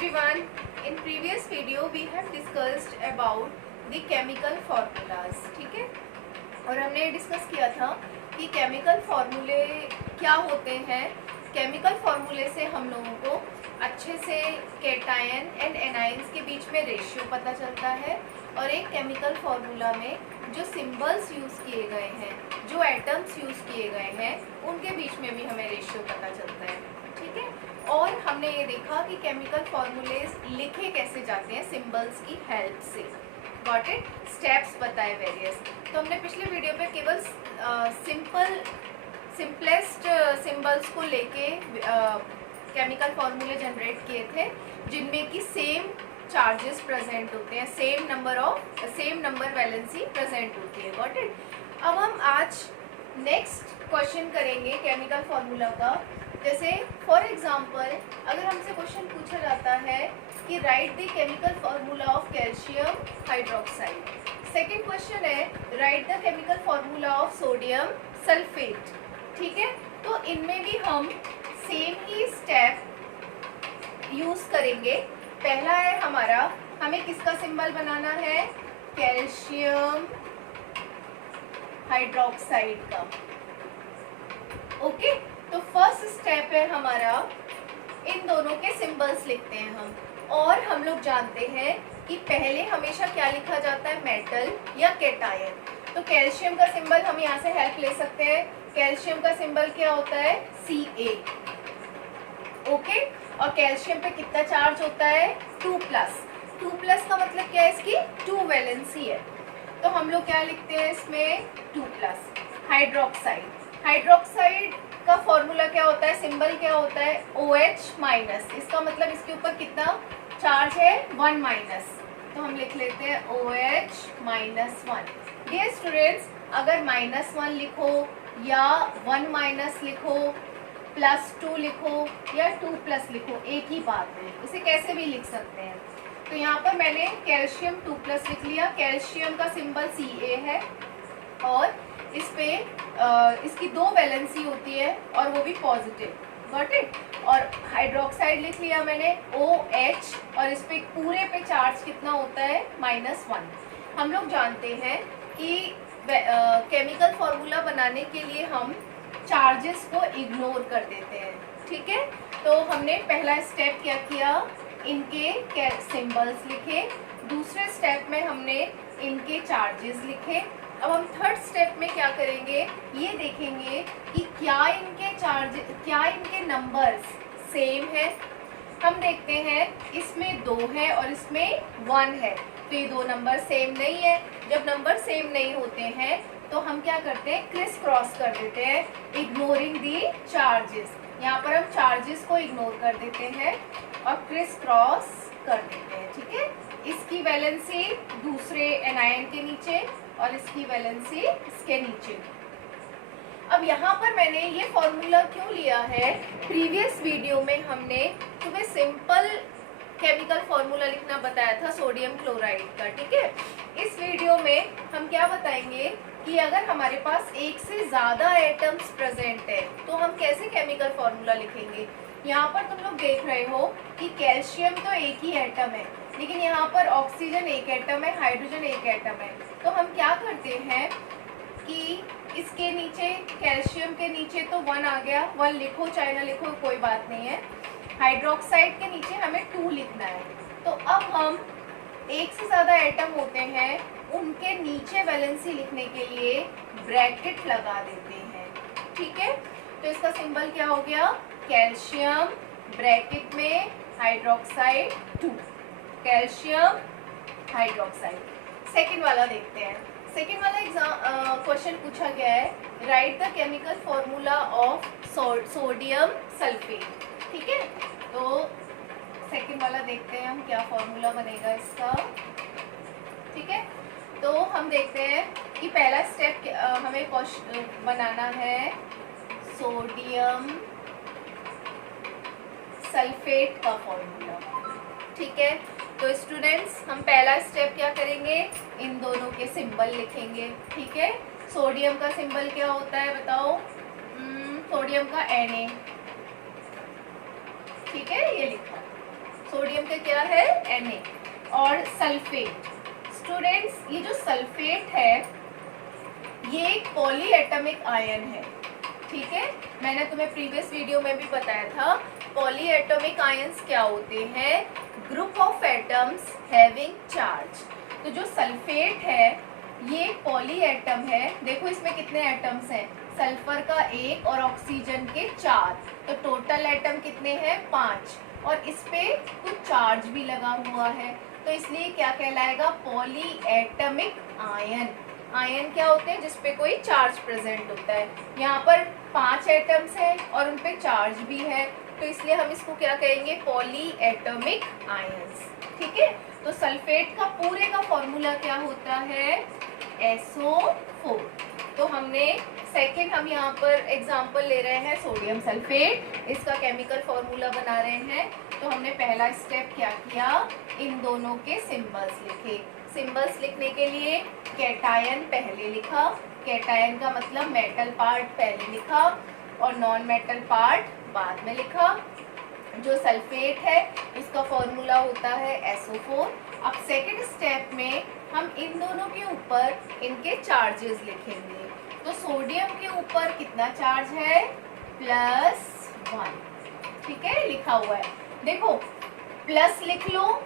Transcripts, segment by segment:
everyone, in previous video we have discussed about the chemical formulas. ठीक है, और हमने डिस्कस किया था कि केमिकल फार्मूले क्या होते हैं. केमिकल फार्मूले से हम लोगों को अच्छे से कैटायन एंड एनायंस के बीच में रेशियो पता चलता है, और एक केमिकल फार्मूला में जो सिंबल्स यूज़ किए गए हैं, जो एटम्स यूज़ किए गए हैं, उनके बीच में भी हमें रेशियो पता चलता है. ठीक है, और हमने ये देखा कि केमिकल फार्मूलेज लिखे कैसे जाते हैं सिंबल्स की हेल्प से. Got it. स्टेप्स बताए वेरियस. तो हमने पिछले वीडियो पे केवल सिंपलेस्ट सिंबल्स को लेके केमिकल फार्मूले जनरेट किए थे, जिनमें कि सेम चार्जेस प्रेजेंट होते हैं, सेम नंबर वैलेंसी प्रेजेंट होती है. Got it. अब हम आज नेक्स्ट क्वेश्चन करेंगे केमिकल फार्मूला का. जैसे फॉर एग्जांपल अगर हमसे क्वेश्चन पूछा जाता है कि write the chemical formula of calcium hydroxide. Second question है write the chemical formula of sodium sulphate. ठीक है, तो इनमें भी हम सेम ही स्टेप यूज करेंगे. पहला है हमारा, हमें किसका सिंबल बनाना है, कैल्शियम हाइड्रोक्साइड का. ओके, तो फर्स्ट स्टेप है हमारा, इन दोनों के सिंबल्स लिखते हैं हम. और हम लोग जानते हैं कि पहले हमेशा क्या लिखा जाता है, मेटल या कैटायन. तो कैल्शियम का सिंबल हम यहाँ से हेल्प ले सकते हैं. कैल्शियम का सिंबल क्या होता है, Ca. ओके, और कैल्शियम पे कितना चार्ज होता है, 2+. 2+ का मतलब क्या है, इसकी 2 वैलेंसी है. तो हम लोग क्या लिखते हैं इसमें, 2+. हाइड्रोक्साइड का फॉर्मूला क्या होता है, सिंबल क्या होता है, OH-. इसका मतलब इसके ऊपर कितना चार्ज है, 1-. तो हम लिख लेते हैं OH-1. डियर स्टूडेंट्स, अगर -1 लिखो या 1- लिखो, +2 लिखो या 2+ लिखो, एक ही बात है. इसे कैसे भी लिख सकते हैं. तो यहाँ पर मैंने कैल्शियम 2+ लिख लिया. कैल्शियम का सिंबल Ca है, और इस पे इसकी 2 वैलेंसी होती है, और वो भी पॉजिटिव. Got it. और हाइड्रोक्साइड लिख लिया मैंने, OH, और इस पे पूरे पे चार्ज कितना होता है, -1. हम लोग जानते हैं कि केमिकल फार्मूला बनाने के लिए हम चार्जेस को इग्नोर कर देते हैं. ठीक है, तो हमने पहला स्टेप क्या किया, इनके सिंबल्स लिखे. दूसरे स्टेप में हमने इनके चार्जेस लिखे. अब हम थर्ड स्टेप में क्या करेंगे, ये देखेंगे कि क्या इनके नंबर्स सेम है. हम देखते हैं इसमें 2 है और इसमें 1 है, तो ये 2 नंबर सेम नहीं है. जब नंबर सेम नहीं होते हैं तो हम क्या करते हैं, क्रिस क्रॉस कर देते हैं, इग्नोरिंग दी चार्जेस. यहाँ पर हम चार्जेस को इग्नोर कर देते हैं और क्रिस क्रॉस कर देते हैं. ठीक है, इसकी वैलेंसी दूसरे एनायन के नीचे और इसकी वैलेंसी इसके नीचे. अब यहाँ पर मैंने ये फॉर्मूला क्यों लिया है, प्रीवियस वीडियो में हमने तुम्हें सिंपल केमिकल फार्मूला लिखना बताया था सोडियम क्लोराइड का. ठीक है, इस वीडियो में हम क्या बताएंगे कि अगर हमारे पास एक से ज़्यादा एटम्स प्रेजेंट है तो हम कैसे केमिकल फार्मूला लिखेंगे. यहाँ पर तुम लोग देख रहे हो कि कैल्शियम तो एक ही एटम है, लेकिन यहाँ पर ऑक्सीजन एक एटम है, हाइड्रोजन एक एटम है. तो हम क्या करते हैं कि इसके नीचे, कैल्शियम के नीचे तो 1 आ गया, 1 लिखो चाहे ना लिखो कोई बात नहीं है. हाइड्रोक्साइड के नीचे हमें 2 लिखना है. तो अब हम एक से ज़्यादा एटम होते हैं, उनके नीचे वैलेंसी लिखने के लिए ब्रैकेट लगा देते हैं. ठीक है, तो इसका सिंबल क्या हो गया, कैल्शियम ब्रैकेट में हाइड्रोक्साइड 2. Calcium hydroxide. सेकेंड वाला देखते हैं. सेकेंड वाला क्वेश्चन पूछा गया है, write the chemical formula of sodium sulphate. ठीक है, तो सेकेंड वाला देखते हैं हम क्या फार्मूला बनेगा इसका. ठीक है, तो हम देखते हैं कि पहला स्टेप हमें बनाना है सोडियम सल्फेट का फॉर्मूला. ठीक है, तो स्टूडेंट्स हम पहला स्टेप क्या करेंगे, इन दोनों के सिंबल लिखेंगे. ठीक है, सोडियम का सिंबल क्या होता है बताओ, सोडियम का Na. ठीक है, ये लिखा. सोडियम के क्या है Na। और सल्फेट, स्टूडेंट्स ये जो सल्फेट है ये एक पॉलीएटॉमिक आयन है, ठीक है। मैंने तुम्हें प्रीवियस वीडियो में भी बताया था पॉलीएटॉमिक आयंस क्या होते हैं, group of atoms having charge. तो जो सल्फेट है ये पॉलीएटम है, देखो इसमें कितने एटम्स हैं, सल्फर का 1 और ऑक्सीजन के 4, तो टोटल एटम कितने हैं 5, और इस पे कुछ चार्ज भी लगा हुआ है, तो इसलिए क्या कहलाएगा पॉलीएटॉमिक आयन। आयन क्या होते हैं जिसपे कोई चार्ज प्रेजेंट होता है, यहाँ पर 5 एटम्स हैं और उन पे चार्ज भी है, तो इसलिए हम इसको क्या कहेंगे पॉलीएटॉमिक आयंस, ठीक है। तो सल्फेट का पूरे का फॉर्मूला क्या होता है SO4। तो हमने सेकेंड, हम यहाँ पर एग्जांपल ले रहे हैं सोडियम सल्फेट, इसका केमिकल फॉर्मूला बना रहे हैं। तो हमने पहला स्टेप क्या किया, इन दोनों के सिंबल्स लिखे। सिंबल्स लिखने के लिए कैटायन पहले लिखा, कैटायन का मतलब मेटल पार्ट पहले लिखा और नॉन मेटल पार्ट बाद में लिखा। जो सल्फेट है उसका फॉर्मूला होता है SO4। अब सेकेंड स्टेप में हम इन दोनों के ऊपर इनके चार्जेस लिखेंगे। तो सोडियम के ऊपर कितना चार्ज है +1, ठीक है, लिखा हुआ है। देखो प्लस लिख लो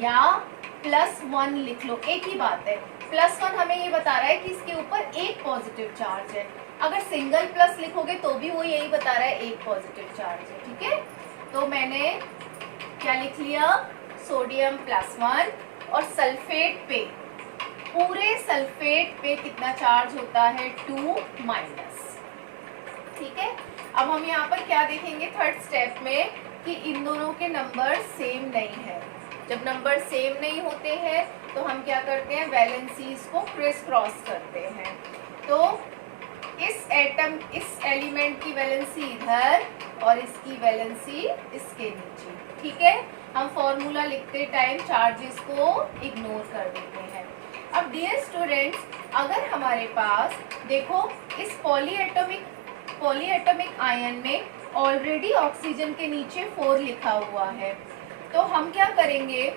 या +1 लिख लो, एक ही बात है। +1 हमें ये बता रहा है कि इसके ऊपर एक पॉजिटिव चार्ज है, अगर सिंगल प्लस लिखोगे तो भी वो यही बता रहा है एक पॉजिटिव चार्ज है, ठीक है। तो मैंने क्या लिख लिया, सोडियम +1, और सल्फेट पे, पूरे सल्फेट पे कितना चार्ज होता है 2-, ठीक है। अब हम यहाँ पर क्या देखेंगे थर्ड स्टेप में कि इन दोनों के नंबर सेम नहीं है। जब नंबर सेम नहीं होते हैं तो हम क्या करते हैं, वैलेंसीज को क्रिस क्रॉस करते हैं। तो इस एटम, इस एलिमेंट की वैलेंसी इधर और इसकी वैलेंसी इसके नीचे, ठीक है। हम फॉर्मूला लिखते टाइम चार्जेस को इग्नोर कर देते हैं। अब डियर स्टूडेंट्स, अगर हमारे पास देखो इस पॉलीएटॉमिक आयन में ऑलरेडी ऑक्सीजन के नीचे 4 लिखा हुआ है, तो हम क्या करेंगे,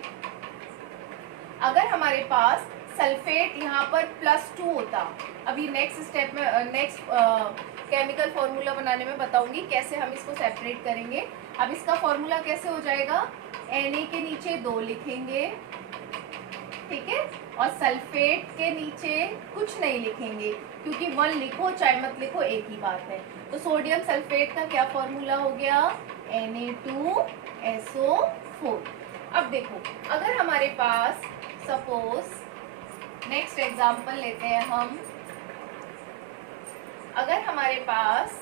अगर हमारे पास सल्फेट यहाँ पर +2 होता, अभी नेक्स्ट स्टेप में, नेक्स्ट केमिकल फॉर्मूला बनाने में बताऊंगी कैसे हम इसको सेपरेट करेंगे। अब इसका फॉर्मूला कैसे हो जाएगा, Na के नीचे 2 लिखेंगे, ठीक है, और सल्फेट के नीचे कुछ नहीं लिखेंगे, क्योंकि 1 लिखो चाहे मत लिखो एक ही बात है। तो सोडियम सल्फेट का क्या फॉर्मूला हो गया, Na2SO4। अब देखो अगर हमारे पास सपोज, नेक्स्ट एग्जांपल लेते हैं हम, अगर हमारे पास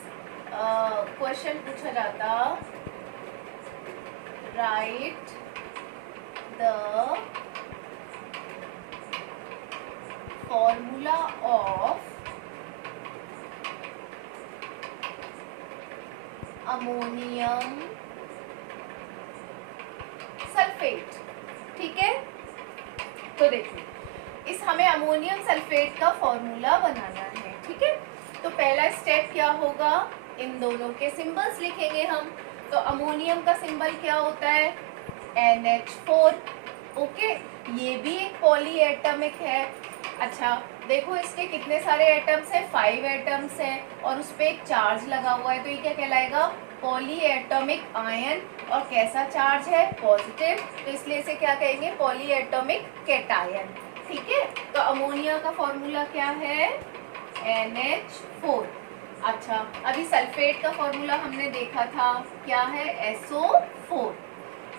क्वेश्चन पूछा जाता, right the formula of ammonium sulphate, ठीक है। तो देखिए इस हमें अमोनियम सल्फेट का फॉर्मूला बनाना है, ठीक है। तो पहला स्टेप क्या होगा, इन दोनों के सिंबल्स लिखेंगे हम। तो अमोनियम का सिंबल क्या होता है NH4, ओके, ये भी एक पॉलीएटॉमिक है। अच्छा देखो इसके कितने सारे एटम्स हैं, 5 एटम्स हैं और उस पर एक चार्ज लगा हुआ है, तो ये क्या कहलाएगा पॉलीएटॉमिक आयन, और कैसा चार्ज है पॉजिटिव, तो इसलिए इसे क्या कहेंगे पॉलीएटॉमिक कैटायन, ठीक है। तो अमोनिया का फॉर्मूला क्या है NH4। अच्छा अभी सल्फेट का फॉर्मूला हमने देखा था, क्या है SO4,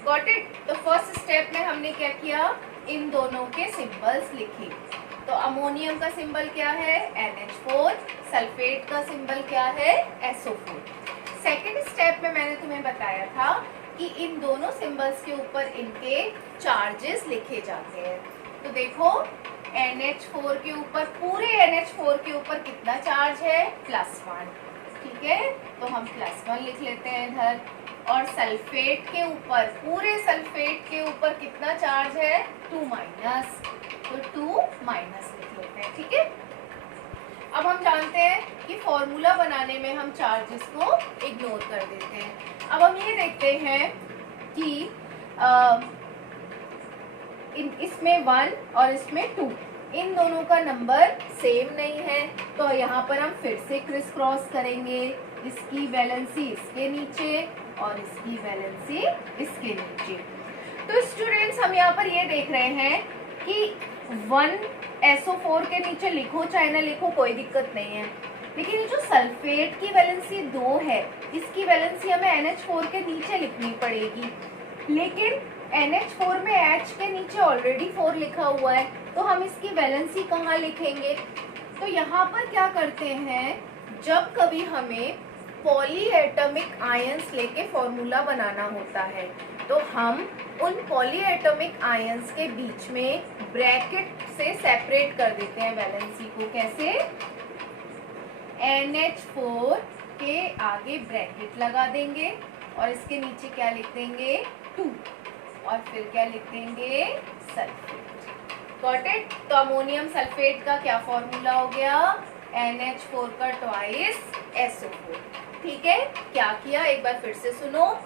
गॉट इट। तो फर्स्ट स्टेप में हमने क्या किया, इन दोनों के सिंबल्स लिखे। तो अमोनियम का सिंबल क्या है NH4, सल्फेट का सिंबल क्या है SO4। सेकेंड स्टेप में मैंने तुम्हें बताया था कि इन दोनों सिंबल्स के ऊपर इनके चार्जेस लिखे जाते हैं। तो देखो NH4 के ऊपर, पूरे NH4 के ऊपर कितना चार्ज है +1, ठीक है, तो हम +1 लिख लेते हैं इधर। और सल्फेट के ऊपर, पूरे सल्फेट के ऊपर कितना चार्ज है 2-, तो 2- लिख लेते हैं, ठीक है। अब हम जानते हैं कि फॉर्मूला बनाने में हम चार्जेस को इग्नोर कर देते हैं। अब हम ये देखते हैं कि इसमें 1 और इसमें 2, इन दोनों का नंबर सेम नहीं है, तो यहाँ पर हम फिर से क्रिस क्रॉस करेंगे। इसकी वैलेंसी इसके नीचे और इसकी वैलेंसी इसके नीचे। तो स्टूडेंट्स हम यहाँ पर ये देख रहे हैं कि 1 SO4 के नीचे लिखो चाहे ना लिखो कोई दिक्कत नहीं है, लेकिन ये जो सल्फेट की वैलेंसी 2 है, इसकी वैलेंसी हमें NH4 के नीचे लिखनी पड़ेगी। लेकिन NH4 में H के नीचे ऑलरेडी 4 लिखा हुआ है, तो हम इसकी वैलेंसी कहाँ लिखेंगे? तो यहाँ पर क्या करते हैं, जब कभी हमें पॉलीएटॉमिक आयंस लेके फॉर्मूला बनाना होता है, तो हम उन पॉलीएटॉमिक आयंस के बीच में ब्रैकेट से सेपरेट कर देते हैं वैलेंसी को। कैसे? NH4 के आगे ब्रैकेट लगा देंगे और इसके नीचे क्या लिख देंगे? 2, और फिर क्या लिख देंगे? सल्फेट। Got it? तो अमोनियम सल्फेट का क्या फॉर्मूला हो गया? NH4 का ट्वाइस SO4। ठीक है, क्या किया एक बार फिर से सुनो।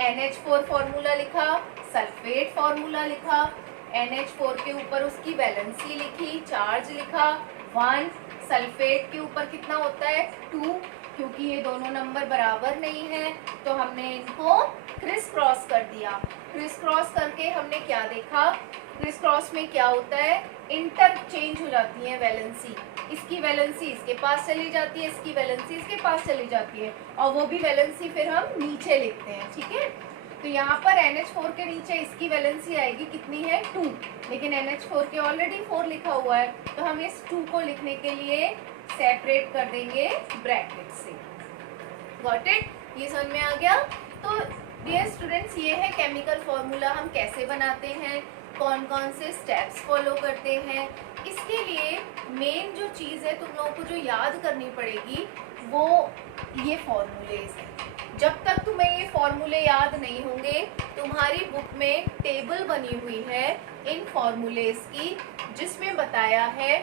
NH4 फॉर्मूला लिखा, सल्फेट फॉर्मूला लिखा, NH4 के ऊपर उसकी वैलेंसी लिखी, चार्ज लिखा 1, सल्फेट के ऊपर कितना होता है? 2, क्योंकि ये दोनों नंबर बराबर नहीं है तो हमने इनको क्रिस क्रॉस कर दिया। क्रिस क्रॉस करके हमने क्या देखा? क्रिस क्रॉस में क्या होता है? इंटरचेंज हो जाती है वैलेंसी। इसकी वैलेंसी इसके पास चली जाती है, इसकी वैलेंसी इसके पास चली जाती है, और वो भी वैलेंसी फिर हम नीचे लिखते हैं। ठीक है, तो यहाँ पर NH4 के नीचे इसकी वैलेंसी आएगी, कितनी है? 2, लेकिन NH4 के ऑलरेडी 4 लिखा हुआ है, तो हम इस 2 को लिखने के लिए सेपरेट कर देंगे ब्रैकेट से। Got it? ये समझ में आ गया? तो डियर स्टूडेंट्स, ये है केमिकल फॉर्मूला हम कैसे बनाते हैं, कौन कौन से स्टेप्स फॉलो करते हैं। इसके लिए मेन जो चीज़ है तुम लोगों को जो याद करनी पड़ेगी वो ये फॉर्मूलेज हैं। जब तक तुम्हें ये फॉर्मूले याद नहीं होंगे, तुम्हारी बुक में टेबल बनी हुई है इन फॉर्मूलेज की, जिसमें बताया है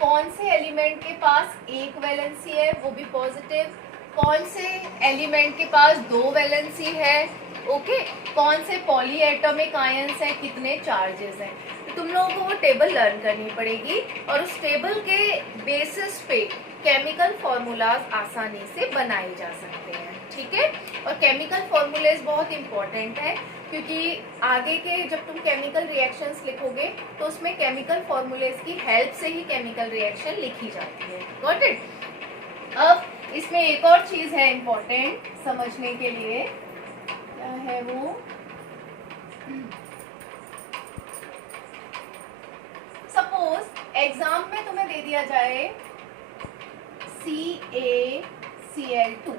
कौन से एलिमेंट के पास एक वैलेंसी है वो भी पॉजिटिव, कौन से एलिमेंट के पास 2 वैलेंसी है, ओके, कौन से पॉलीएटॉमिक आयंस हैं, कितने चार्जेस हैं। तो तुम लोगों को वो टेबल लर्न करनी पड़ेगी और उस टेबल के बेसिस पे केमिकल फॉर्मूलाज आसानी से बनाए जा सकते हैं। ठीक है, और केमिकल फॉर्मूलेज बहुत इंपॉर्टेंट है, क्योंकि आगे के जब तुम केमिकल रिएक्शंस लिखोगे तो उसमें केमिकल फॉर्मूलेज की हेल्प से ही केमिकल रिएक्शन लिखी जाती है। Got it? अब इसमें एक और चीज है इम्पोर्टेंट समझने के लिए, क्या है वो? सपोज एग्जाम में तुम्हें दे दिया जाए CaCl2।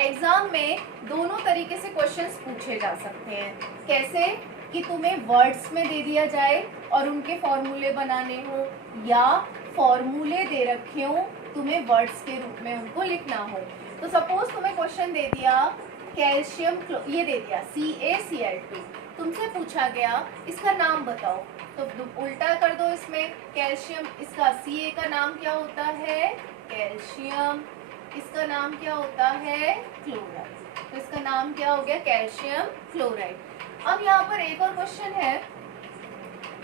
एग्जाम में दोनों तरीके से क्वेश्चंस पूछे जा सकते हैं। कैसे? कि तुम्हें वर्ड्स में दे दिया जाए और उनके फॉर्मूले बनाने हो, या फॉर्मूले दे रखे हो तुम्हें वर्ड्स के रूप में उनको लिखना हो। तो सपोज तुम्हें क्वेश्चन दे दिया कैल्शियम, ये दे दिया CaCl2, तुमसे पूछा गया इसका नाम बताओ, तो तुम उल्टा कर दो। इसमें कैल्शियम, इसका Ca का नाम क्या होता है? कैल्शियम। इसका नाम क्या होता है? क्लोराइड। तो इसका नाम क्या हो गया? Calcium chloride. अब यहाँ पर एक और क्वेश्चन है,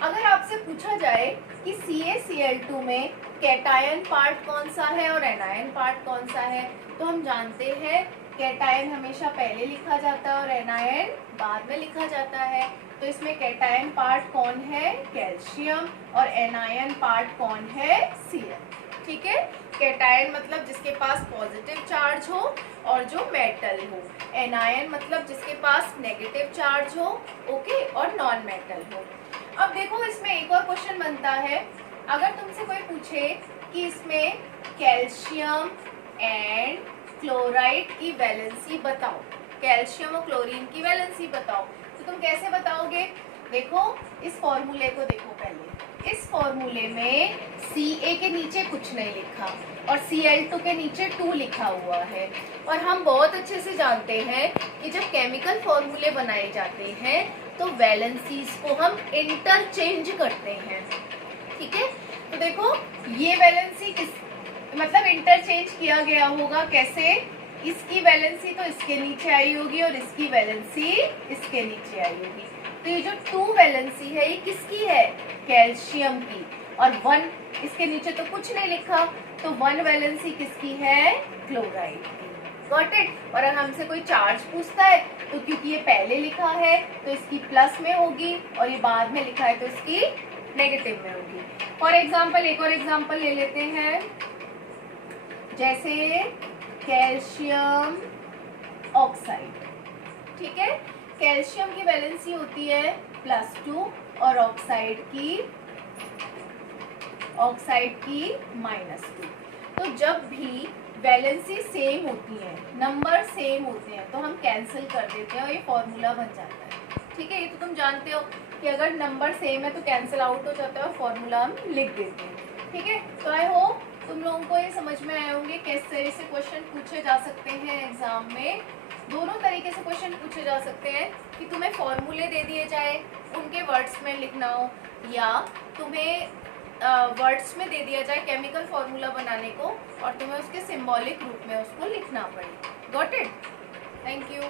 अगर आपसे पूछा जाए कि CaCl2 में कैटायन पार्ट कौन सा है और एनायन पार्ट कौन सा है, तो हम जानते हैं कैटायन हमेशा पहले लिखा जाता है और एनायन बाद में लिखा जाता है। तो इसमें कैटायन पार्ट कौन है? कैल्शियम। और एनायन पार्ट कौन है? Cl। ठीक है, कैटायन मतलब जिसके पास पॉजिटिव चार्ज हो और जो मेटल हो, एनायन मतलब जिसके पास नेगेटिव चार्ज हो, ओके, और नॉन मेटल हो। अब देखो इसमें एक और क्वेश्चन बनता है, अगर तुमसे कोई पूछे कि इसमें कैल्शियम एंड क्लोराइड की वैलेंसी बताओ, कैल्शियम और क्लोरीन की वैलेंसी बताओ, तो तुम कैसे बताओगे? देखो इस फॉर्मूले को देखो पहले। इस फॉर्मूले में Ca के नीचे कुछ नहीं लिखा और Cl2 के नीचे 2 लिखा हुआ है। और हम बहुत अच्छे से जानते हैं कि जब केमिकल फॉर्मूले बनाए जाते हैं तो वैलेंसीज को हम इंटरचेंज करते हैं। ठीक है, तो देखो ये वैलेंसी किस मतलब इंटरचेंज किया गया होगा, कैसे? इसकी वैलेंसी तो इसके नीचे आई होगी और इसकी वैलेंसी इसके नीचे आई होगी। तो ये जो 2 वैलेंसी है ये किसकी है? कैल्शियम की। और 1 इसके नीचे तो कुछ नहीं लिखा, तो 1 वैलेंसी किसकी है? क्लोराइड की। Got it. और अगर हमसे कोई चार्ज पूछता है तो क्योंकि ये पहले लिखा है तो इसकी प्लस में होगी, और ये बाद में लिखा है तो इसकी नेगेटिव में होगी। फॉर एग्जाम्पल एक और एग्जाम्पल ले लेते हैं, जैसे कैल्शियम ऑक्साइड। ठीक है, कैल्शियम की वैलेंसी होती है +2 और ऑक्साइड की -2। तो जब भी वैलेंसी सेम होती है, नंबर सेम होते हैं, तो हम कैंसिल कर देते हैं और ये फॉर्मूला बन जाता है। ठीक है, ये तो तुम जानते हो कि अगर नंबर सेम है तो कैंसिल आउट हो जाता है और फॉर्मूला हम लिख देते हैं। ठीक है, तो आई होप तुम लोगों को ये समझ में आए होंगे किस तरह से क्वेश्चन पूछे जा सकते हैं एग्जाम में। दोनों तरीके से क्वेश्चन पूछे जा सकते हैं कि तुम्हें फॉर्मूले दे दिए जाए, उनके वर्ड्स में लिखना हो, या तुम्हें वर्ड्स में दे दिया जाए केमिकल फॉर्मूला बनाने को और तुम्हें उसके सिंबॉलिक रूप में उसको लिखना पड़े। Got it? Thank you.